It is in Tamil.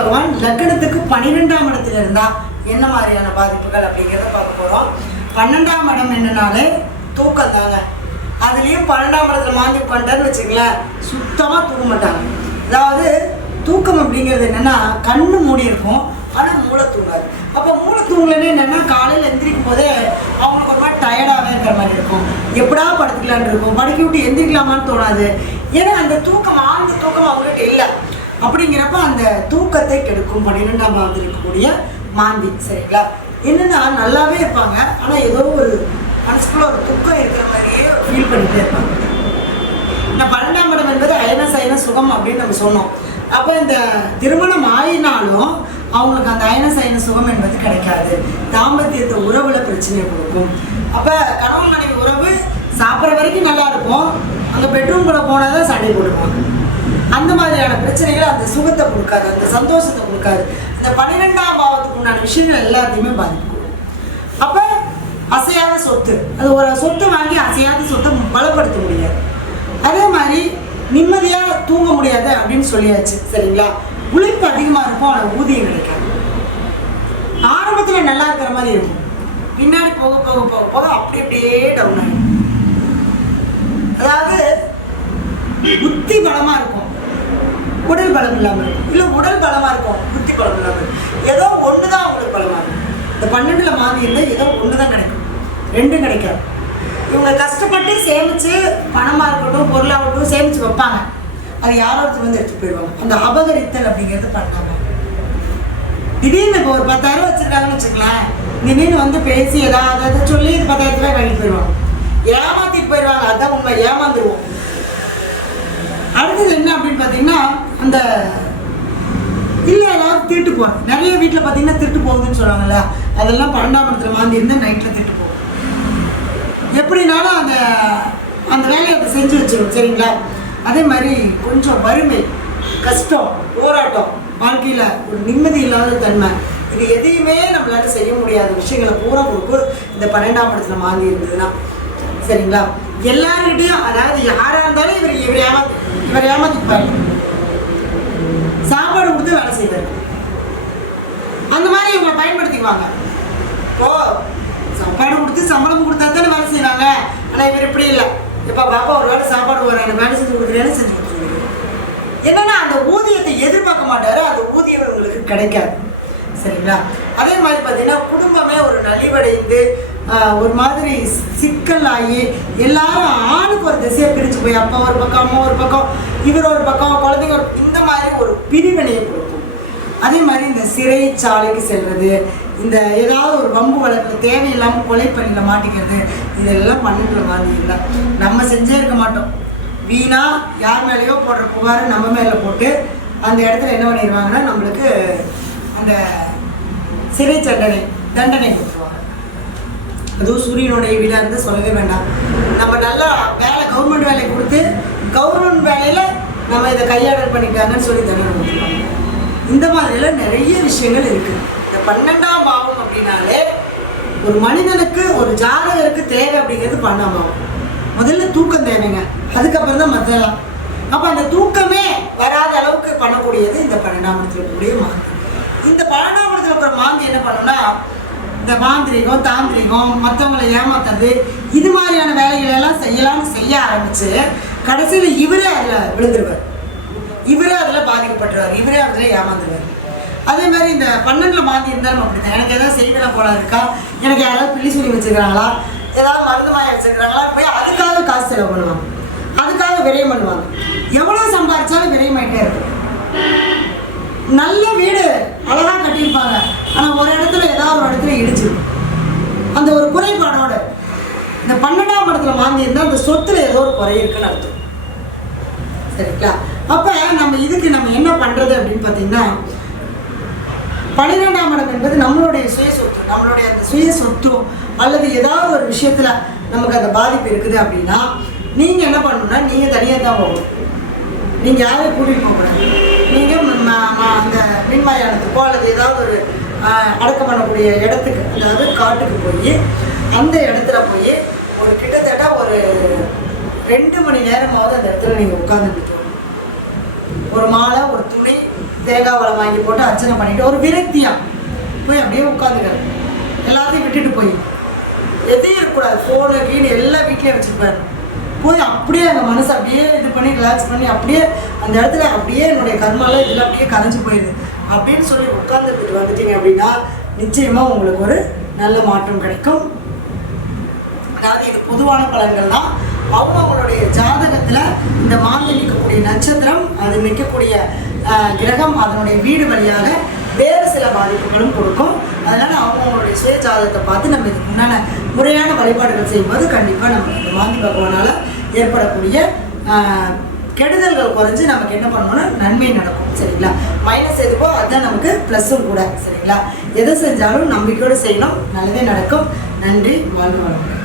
பகவான் லக்கணத்துக்கு பன்னிரெண்டாம் இடத்துல இருந்தா என்ன மாதிரியான பாதிப்புகள் அப்படிங்கிறத பார்க்க போறோம். பன்னெண்டாம் இடம் என்னன்னாலே தூக்கம் தாங்க. அதுலேயும் பன்னெண்டாம் இடத்துல மாந்தி பண்ணிட்டேன்னு வச்சுங்களேன் சுத்தமாக தூங்க மாட்டாங்க. அதாவது தூக்கம் அப்படிங்கிறது என்னன்னா கண்ணு மூடி இருக்கும் ஆனால் மூளை தூங்காது. அப்போ மூளை தூங்கலன்னு என்னன்னா காலையில் எந்திரிக்கும் போதே அவங்களுக்கு ஒரு மாதிரி டயர்டாகவே இருக்கிற மாதிரி இருக்கும். எப்படா படுத்துக்கலான்னு இருக்கும். படுக்க விட்டு எந்திரிக்கலாமான்னு தோணாது. ஏன்னா அந்த தூக்கம் ஆழ்ந்த தூக்கம் அவங்ககிட்ட இல்லை. அப்படிங்கிறப்ப அந்த தூக்கத்தை கெடுக்கும் பன்னிரெண்டாம் பாவத்தில் இருக்கக்கூடிய மாந்தி சரிங்களா? என்னன்னா நல்லாவே இருப்பாங்க. ஆனால் ஏதோ ஒரு மனசுக்குள்ள ஒரு துக்கம் இருக்கிற மாதிரியே ஃபீல் பண்ணிட்டே இருப்பாங்க. இந்த பன்னெண்டாம் இடம் என்பது அயன சயன சுகம் அப்படின்னு நம்ம சொன்னோம். அப்போ இந்த திருமணம் ஆயினாலும் அவங்களுக்கு அந்த அயன சயன சுகம் என்பது கிடைக்காது. தாம்பத்தியத்தை உறவுல பிரச்சனை கொடுக்கும். அப்போ கணவன் மனைவி உறவு சாப்பிட்ற வரைக்கும் நல்லா இருக்கும். அங்கே பெட்ரூம்குள்ளே போனால் தான் சண்டை போடுவாங்க. அந்த மாதிரியான பிரச்சனைகள் அந்த சுகத்தை கொடுக்காது அந்த சந்தோஷத்தை கொடுக்காது. இந்த பன்னிரெண்டாம் பாவத்துக்கு உண்டான விஷயங்கள் எல்லாத்தையுமே பாதிக்கும். அப்போ அசையாத சொத்து. அது ஒரு சொத்து வாங்கி அசையாத சொத்தை பலப்படுத்த முடியாது. அதே மாதிரி நிம்மதியாக தூங்க முடியாது அப்படின்னு சொல்லியாச்சு சரிங்களா? உழைப்பு அதிகமாக இருக்கும் ஆனால் ஊதியம் கிடைக்காது. ஆரம்பத்தில் நல்லா இருக்கிற மாதிரி இருக்கும். பின்னாடி போக போக போக போக அப்படி அப்படியே டவுன் ஆகிடும் அதாவது புத்தி பலமாக இருக்கும். உடல் பலம் இல்லாமல் இருக்கும். இல்லை உடல் பலமாக இருக்கும். புத்தி பலம் இல்லாமல் ஏதோ ஒன்று தான் அவங்களுக்கு பலமாக இருக்கும். இந்த பன்னெண்டில் மாறி இருந்தால் ஏதோ ஒன்று தான் கிடைக்கும். ரெண்டும் கிடைக்காது. இவங்க கஷ்டப்பட்டு சேமித்து பணமாக இருக்கட்டும் பொருளாகட்டும் சேமித்து வைப்பாங்க. அது யாரோ ஒருத்தர் வந்து எடுத்துட்டு போயிடுவாங்க. அந்த அபகரித்தல் அப்படிங்கிறது பண்ணாங்க திடீர்னு இப்போ ஒரு பத்தாயிரம் வச்சிருக்காங்கன்னு வச்சுக்கலாம் திடீர்னு வந்து பேசி ஏதாவது அதை சொல்லி இது பத்தாயிரத்து ரூபாய் வாங்கிட்டு போயிடுவாங்க. ஏமாத்திட்டு போயிடுவாங்க. அதான் உண்மை. ஏமாந்துருவோம். அடுத்தது என்ன அப்படின்னு பார்த்தீங்கன்னா அந்த இல்லை ஏதாவது திருட்டு போ நிறைய வீட்டில் பார்த்தீங்கன்னா திருட்டு போகுதுன்னு சொல்லுவாங்கல்ல அதெல்லாம் பன்னெண்டாம் இடத்துல மாந்தி இருந்து நைட்டில் திருட்டு போகும். எப்படினாலும் அந்த அந்த வேலையை அதை செஞ்சு வச்சிடும் சரிங்களா? அதே மாதிரி கொஞ்சம் வறுமை கஷ்டம் போராட்டம் வாழ்க்கையில் ஒரு நிம்மதி இல்லாத தன்மை இது எதையுமே நம்மளால் செய்ய முடியாத விஷயங்களை பூரா கொடுக்கும் இந்த பன்னெண்டாம் இடத்துல மாந்தி இருந்ததுன்னா சரிங்களா? எல்லார்கிட்டையும் அதாவது யாராக இருந்தாலும் இவர் இவர் ஏமா இவர் ஏமாத்திப்பாரு. சாப்பாடு கொடுத்து வேலை செய்வார். அந்த மாதிரி இவங்களை பயன்படுத்திக்குவாங்க. ஓ சாப்பாடு கொடுத்து சம்பளம் கொடுத்தா தானே வேலை செய்வாங்க. ஆனால் இவர் இப்படி இல்லை. இப்போ பாப்பா ஒரு வேலை சாப்பாடு ஒரு வேலை செஞ்சு கொடுக்குறேன்னு செஞ்சு கொடுத்துருவாங்க என்னன்னா அந்த ஊதியத்தை எதிர்பார்க்க மாட்டாரு. அந்த ஊதியம் உங்களுக்கு கிடைக்காது. சரிங்களா? அதே மாதிரி பார்த்தீங்கன்னா குடும்பமே ஒரு நலிவடைந்து ஆஹ், ஒரு மாதிரி சிக்கல் ஆகி எல்லாரும் ஆணுக்கு ஒரு திசையை பிரித்து போய் அப்பா ஒரு பக்கம் அம்மா ஒரு பக்கம் இவர் ஒரு பக்கம் குழந்தைங்க ஒரு இந்த மாதிரி ஒரு பிரிவினையை கொடுக்கும். அதே மாதிரி இந்த சிறைச்சாலைக்கு செல்வது இந்த ஏதாவது ஒரு வம்பு வழக்கில் தேவையில்லாமல் கொலை பண்ணியில் மாட்டிக்கிறது இதெல்லாம் பண்ணிட்டு மாதிரி இல்லை. நம்ம செஞ்சே இருக்க மாட்டோம். வீணா யார் மேலேயோ போடுற புகாரை நம்ம மேலே போட்டு அந்த இடத்துல என்ன பண்ணிடுவாங்கன்னா நம்மளுக்கு அந்த சிறை தண்டனை தண்டனை கொடுத்துருவாங்க. அதுவும் சூரியனுடைய வீடாக இருந்து சொல்லவே வேண்டாம். நம்ம நல்லா வேலை கவர்மெண்ட் வேலையை கொடுத்து கவர்மெண்ட் வேலையில் நம்ம இதை கையாடல் பண்ணிட்டாங்கன்னு சொல்லி தண்டனை இந்த மாதிரிலாம் நிறைய விஷயங்கள் இருக்குது இந்த பன்னெண்டாம் பாவம் அப்படின்னாலே ஒரு மனிதனுக்கு ஒரு ஜாதகருக்கு தேவை அப்படிங்கிறது பன்னெண்டாம் பாவம். முதல்ல தூக்கம் தேவைங்க. அதுக்கப்புறம் தான் மற்றெல்லாம் அப்போ அந்த தூக்கமே வராத அளவுக்கு பண்ணக்கூடியது இந்த பன்னெண்டாம் இருக்கக்கூடிய மாந்திரி இந்த பன்னெண்டாம் இடத்துல இருக்கிற மாந்தி என்ன பண்ணோம்னா இந்த மாந்திரிகம் தாந்திரிகம் மற்றவங்களை ஏமாத்துறது இது மாதிரியான வேலைகள் எல்லாம் செய்யலாம்னு செய்ய ஆரம்பிச்சு கடைசியில் இவரே அதில் விழுந்துருவார். இவரே அதில் பாதிக்கப்பட்டுருவார். இவரே அதில் ஏமாந்துருவார். அதே மாதிரி இந்த பன்னெண்டில் மாற்றி இருந்தாலும் அப்படிதான் எனக்கு எதாவது செய்வேல போல இருக்கா? எனக்கு யாராவது பிள்ளி சொல்லி வச்சுருக்காங்களா? ஏதாவது மருந்து மாய வச்சுருக்காங்களா போய் அதுக்காக காசு செலவு பண்ணுவாங்க. அதுக்காக விரயம் பண்ணுவாங்க. எவ்வளோ சம்பாதிச்சாலும் விரயமாயிட்டே இருக்கும் நல்ல வீடு அழகா கட்டியிருப்பாங்க ஆனால் ஒரு இடத்துல ஏதாவது ஒரு இடத்துல இடிச்சிடும் அந்த ஒரு குறைபாடோட இந்த பன்னெண்டாம் இடத்துல வாங்கி இருந்தால் அந்த சொத்துல ஏதோ ஒரு குறை இருக்குன்னு அர்த்தம். சரிங்களா? அப்போ நம்ம இதுக்கு நம்ம என்ன பண்ணுறது அப்படின்னு பார்த்தீங்கன்னா பன்னிரெண்டாம் இடம் என்பது நம்மளுடைய சுய சொத்து நம்மளுடைய அந்த சுய சொத்து அல்லது ஏதாவது ஒரு விஷயத்தில் நமக்கு அந்த பாதிப்பு இருக்குது அப்படின்னா நீங்கள் என்ன பண்ணணும்னா நீங்கள் தனியாக தான் போகணும். நீங்கள் யாரையும் கூட்டிகிட்டு போகக்கூடாது நீங்கள் அந்த மின்மயானத்துக்கோ அல்லது ஏதாவது ஒரு அடக்கம் பண்ணக்கூடிய இடத்துக்கு அதாவது காட்டுக்கு போய் அந்த இடத்துல போய் ஒரு கிட்டத்தட்ட ஒரு ரெண்டு மணி நேரமாவது அந்த இடத்துல நீங்கள் உட்காந்துக்கிட்டு ஒரு மாலை ஒரு துணி தேங்காய் வளம் வாங்கி போட்டு அர்ச்சனை பண்ணிட்டு ஒரு விரக்தியா போய் அப்படியே உட்காந்துக்கிறேன் எல்லாத்தையும் விட்டுட்டு போய். எதையும் இருக்கக்கூடாது. ஃபோனு கீனு எல்லா வீட்லேயும் வச்சுருப்பாரு. போய் அப்படியே அந்த மனசை அப்படியே இது பண்ணி ரிலாக்ஸ் பண்ணி அப்படியே அந்த இடத்துல அப்படியே என்னுடைய கர்மாலாம் இதில் அப்படியே கரைஞ்சு போயிடுது. அப்படின்னு சொல்லி உட்காந்துட்டு வந்துட்டீங்க அப்படின்னா நிச்சயமாக உங்களுக்கு ஒரு நல்ல மாற்றம் கிடைக்கும். அதாவது இது பொதுவான பலன்கள் தான் அவங்கவுங்களுடைய ஜாதகத்தில் இந்த மாந்தி நிற்கக்கூடிய நட்சத்திரம் அது நிற்கக்கூடிய கிரகம் அதனுடைய வீடு வழியாக வேறு சில பாதிப்புகளும் கொடுக்கும். அதனால் அவங்கவுங்களுடைய சுய ஜாதகத்தை பார்த்து நம்ம இதுக்கு முன்னான முறையான வழிபாடுகள் செய்யும்போது கண்டிப்பாக நம்ம இந்த மாந்தி பகவானால் ஏற்படக்கூடிய கெடுதல்கள் குறைஞ்சு நமக்கு என்ன பண்ணணும்னா நன்மை நடக்கும் சரிங்களா? மைனஸ் எதுவோ அதுதான் நமக்கு ப்ளஸ்ஸும் கூட சரிங்களா? எது செஞ்சாலும் நம்பிக்கையோடு செய்யணும். நல்லதே நடக்கும். நன்றி வாழ்ந்து வளமுடன்.